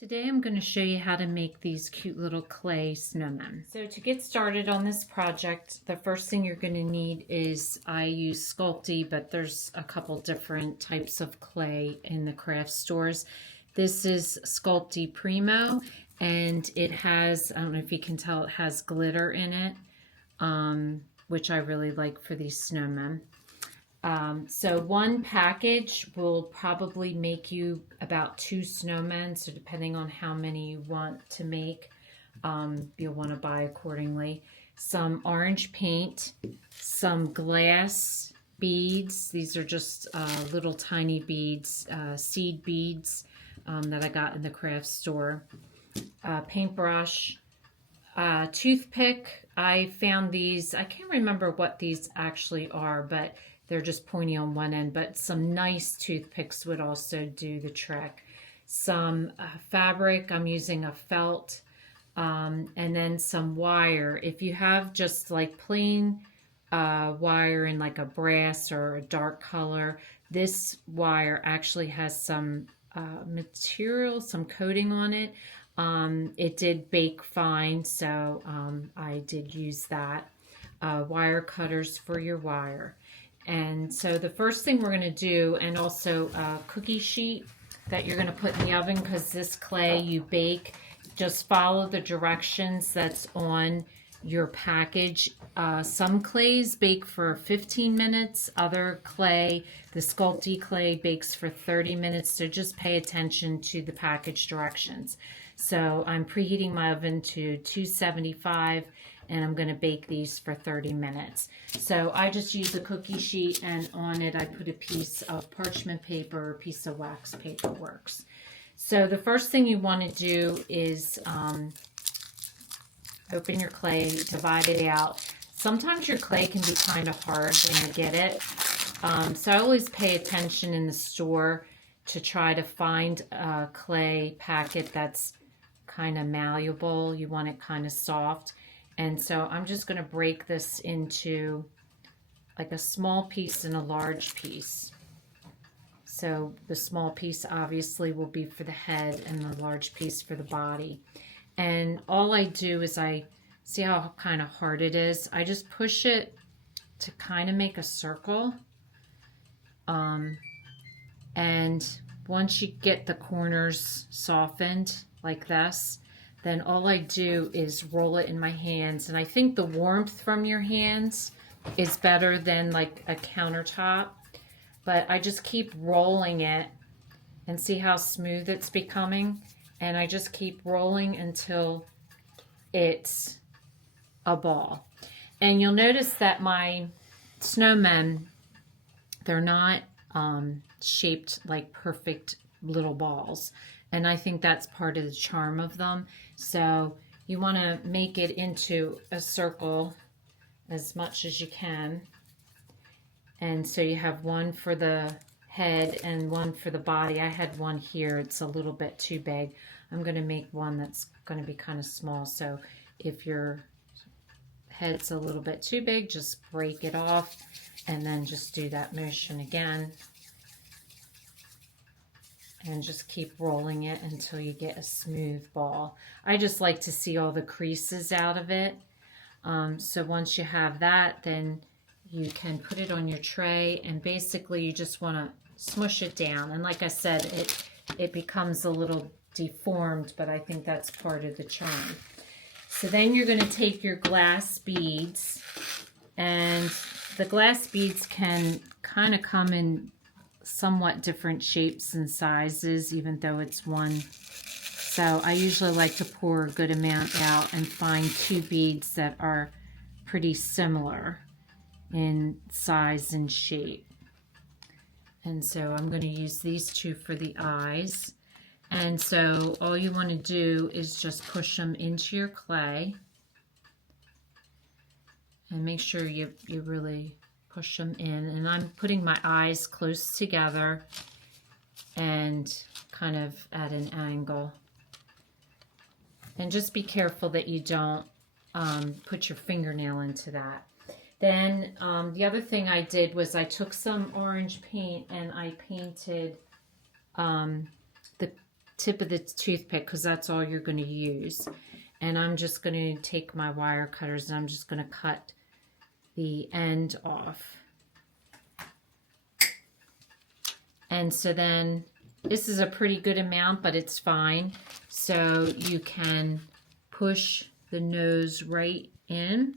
Today I'm going to show you how to make these cute little clay snowmen. So to get started on this project, the first thing you're going to need is, I use Sculpey, but there's a couple different types of clay in the craft stores. This is Sculpey Primo, and it has, I don't know if you can tell, it has glitter in it, which I really like for these snowmen. So one package will probably make you about 2 snowmen. So depending on how many you want to make, you'll want to buy accordingly. Some orange paint, some glass beads. These are just little tiny beads, seed beads that I got in the craft store. Paintbrush, toothpick. I found these, I can't remember what these actually are, but they're just pointy on one end, but some nice toothpicks would also do the trick. Some fabric, I'm using a felt, and then some wire. If you have just like plain wire in like a brass or a dark color, this wire actually has some material, some coating on it. It did bake fine, so I did use that. Wire cutters for your wire. And so the first thing we're going to do, and also a cookie sheet that you're going to put in the oven, because this clay you bake, just follow the directions that's on your package. Some clays bake for 15 minutes, other clay, the Sculpey clay, bakes for 30 minutes, so just pay attention to the package directions. So I'm preheating my oven to 275, and I'm going to bake these for 30 minutes. So I just use a cookie sheet, and on it I put a piece of parchment paper or a piece of wax paper works. So the first thing you want to do is open your clay, divide it out. Sometimes your clay can be kind of hard when you get it. So I always pay attention in the store to try to find a clay packet that's kind of malleable. You want it kind of soft. And so I'm just going to break this into like a small piece and a large piece. So the small piece obviously will be for the head, and the large piece for the body. And all I do is, I see how kind of hard it is. I just push it to kind of make a circle. And once you get the corners softened like this, then all I do is roll it in my hands. And I think the warmth from your hands is better than like a countertop. But I just keep rolling it, and see how smooth it's becoming. And I just keep rolling until it's a ball. And you'll notice that my snowmen, they're not shaped like perfect little balls. And I think that's part of the charm of them. So you want to make it into a circle as much as you can. And so you have one for the head and one for the body. I had one here. It's a little bit too big. I'm going to make one that's going to be kind of small. So if your head's a little bit too big, just break it off and then just do that motion again. And just keep rolling it until you get a smooth ball. I just like to see all the creases out of it. So once you have that, then you can put it on your tray, and basically you just want to smush it down. And like I said, it becomes a little deformed, but I think that's part of the charm. So then you're going to take your glass beads, and the glass beads can kind of come in somewhat different shapes and sizes, even though it's one. So I usually like to pour a good amount out and find 2 beads that are pretty similar in size and shape. And so I'm going to use these 2 for the eyes. And so all you want to do is just push them into your clay, and make sure you really push them in. And I'm putting my eyes close together and kind of at an angle. And just be careful that you don't put your fingernail into that. Then the other thing I did was I took some orange paint and I painted the tip of the toothpick because that's all you're going to use. And I'm just going to take my wire cutters and I'm just going to cut the end off. And so then this is a pretty good amount, but it's fine. So you can push the nose right in.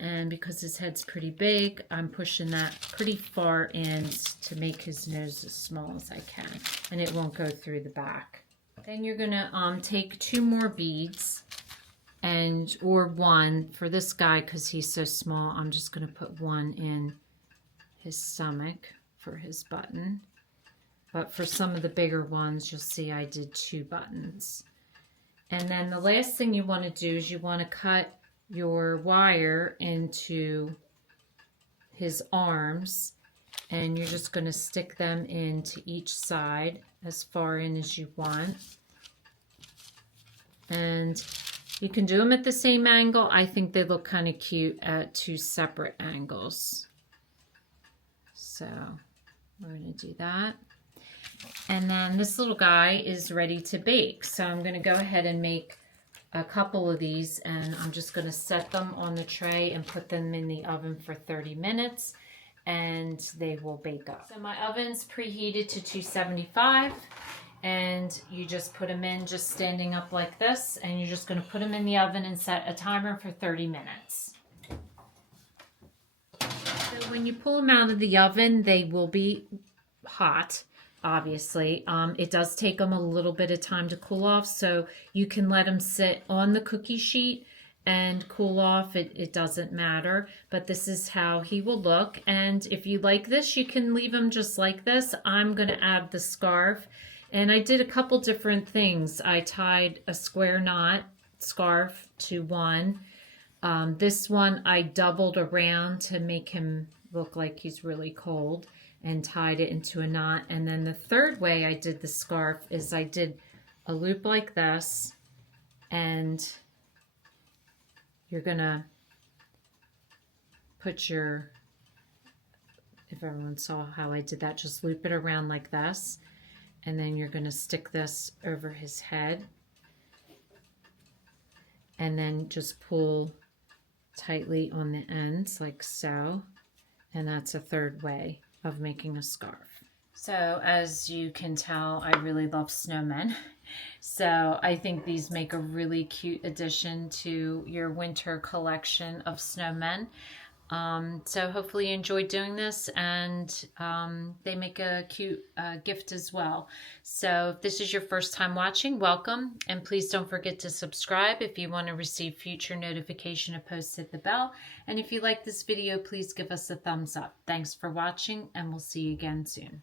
And because his head's pretty big, I'm pushing that pretty far in to make his nose as small as I can. And it won't go through the back. Then you're gonna take 2 more beads, or one for this guy because he's so small. I'm just gonna put 1 in his stomach for his button. But for some of the bigger ones, you'll see I did 2 buttons. And then the last thing you want to do is you want to cut your wire into his arms, and you're just going to stick them into each side as far in as you want. And you can do them at the same angle. I think they look kind of cute at 2 separate angles. So we're going to do that. And then this little guy is ready to bake. So I'm going to go ahead and make a couple of these, and I'm just going to set them on the tray and put them in the oven for 30 minutes, and they will bake up. So my oven's preheated to 275, and you just put them in just standing up like this, and you're just going to put them in the oven and set a timer for 30 minutes. So when you pull them out of the oven, they will be hot. Obviously, it does take them a little bit of time to cool off, so you can let them sit on the cookie sheet and cool off. It doesn't matter, but this is how he will look. And if you like this, you can leave him just like this. I'm going to add the scarf, and I did a couple different things. I tied a square knot scarf to one. This one I doubled around to make him look like he's really cold, and tied it into a knot. And then the third way I did the scarf is I did a loop like this, and you're gonna put your, if everyone saw how I did that, just loop it around like this, and then you're gonna stick this over his head, and then just pull tightly on the ends like so, and that's a third way of making a scarf. So as you can tell, I really love snowmen. So I think these make a really cute addition to your winter collection of snowmen. So hopefully you enjoyed doing this, and they make a cute gift as well. So if this is your first time watching, welcome, and please don't forget to subscribe. If you want to receive future notification of posts, hit the bell, and if you like this video, please give us a thumbs up. Thanks for watching, and we'll see you again soon.